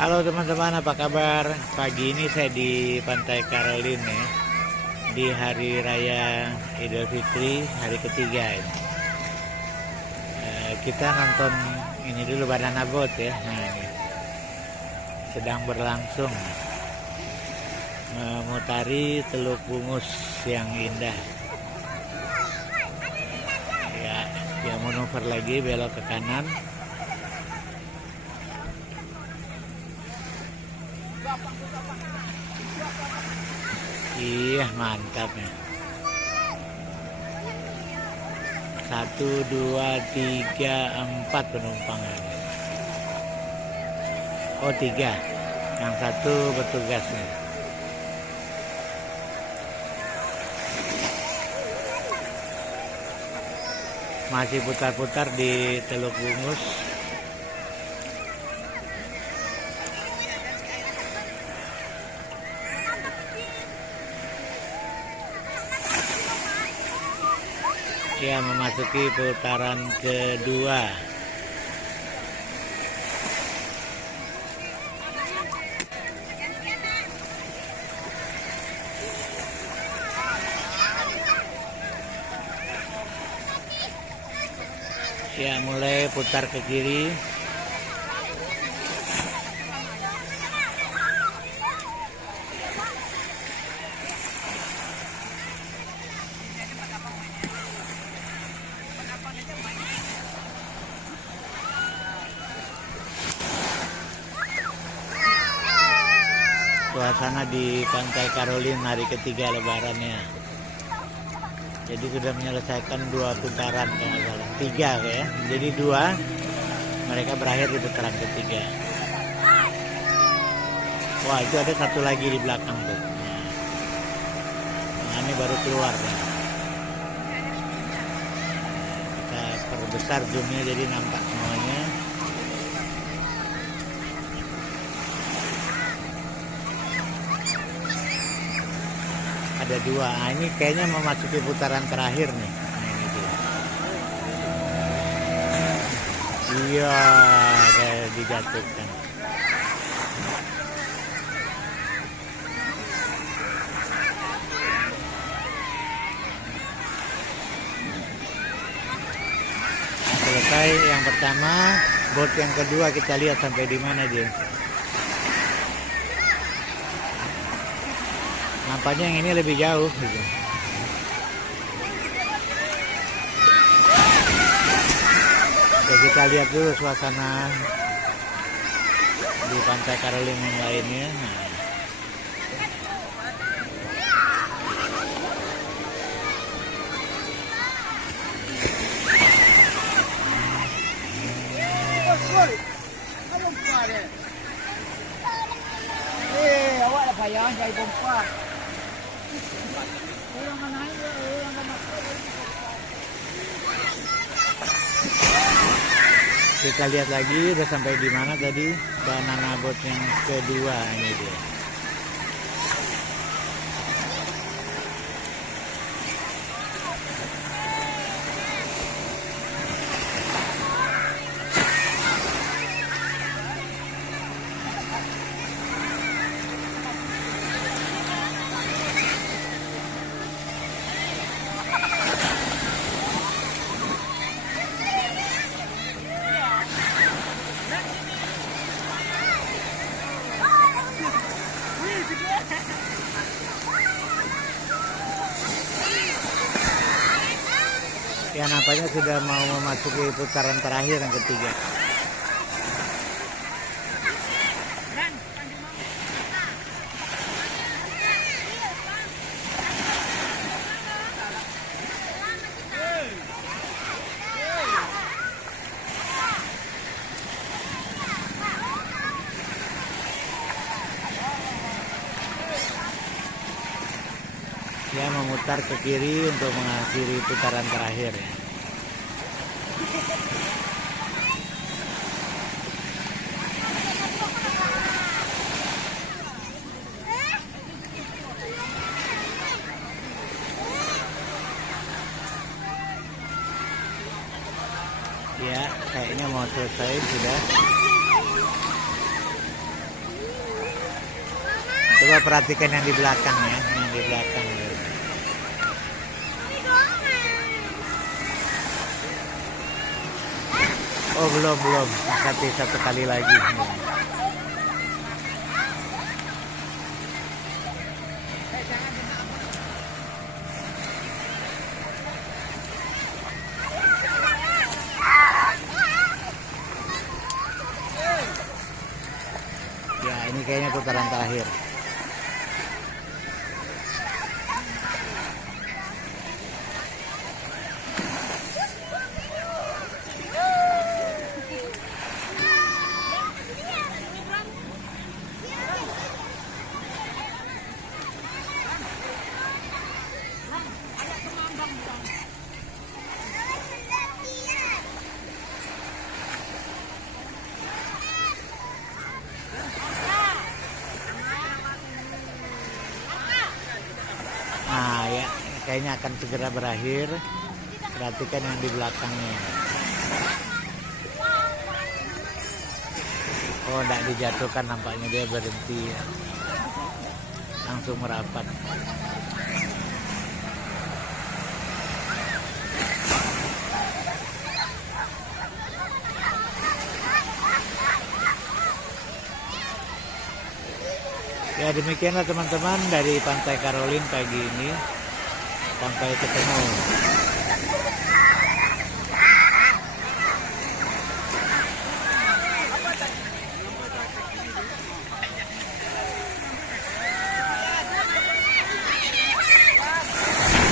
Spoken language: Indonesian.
Halo teman-teman, apa kabar? Pagi ini saya di Pantai Caroline ya, di hari raya Idul Fitri hari ketiga ini. Kita nonton ini dulu banana boat ya. Nah, ini sedang berlangsung memutari Teluk Bungus yang indah. Ya, dia manuver lagi belok ke kanan. Iya, mantap ya. 1, 2, 3, 4 penumpang. Oh 3, yang satu petugasnya. Masih putar-putar di Teluk Bungus. Ya, memasuki putaran kedua. Ya, mulai putar ke kiri. Suasana di Pantai Caroline hari ketiga lebarannya. Jadi sudah menyelesaikan 2 putaran kalau nggak salah. 3 ya. Jadi 2 mereka berakhir di putaran ketiga. Wah, itu ada satu lagi di belakang tuh. Nah, ini baru keluar ya. Kita perbesar zoomnya jadi nampak semuanya. Ada 2. Nah, ini kayaknya memasuki putaran terakhir nih. Nah, ini dia. Iya, kayak dijatuhkan. Selesai yang pertama, boat yang kedua kita lihat sampai di mana dia. Nampaknya yang ini lebih jauh gitu. Oke, kita lihat dulu suasana di Pantai Caroline yang lainnya. Nah. Awak dah payah cari perempuan. Kita lihat lagi udah sampai di mana tadi banana boat yang kedua ini dia. Ya, nampaknya sudah mau memasuki putaran terakhir yang ketiga. Ya, memutar ke kiri untuk mengakhiri putaran terakhir ya. Ya, kayaknya mau selesai sudah. Coba perhatikan yang di belakang ya, yang di belakang. Oh belum, tapi satu kali lagi. Ya ini kayaknya putaran terakhir. Nah ya, kayaknya akan segera berakhir. Perhatikan yang di belakangnya. Oh, tidak dijatuhkan, nampaknya dia berhenti ya. Langsung merapat. Ya demikianlah teman-teman dari Pantai Carolin pagi ini. Sampai ketemu.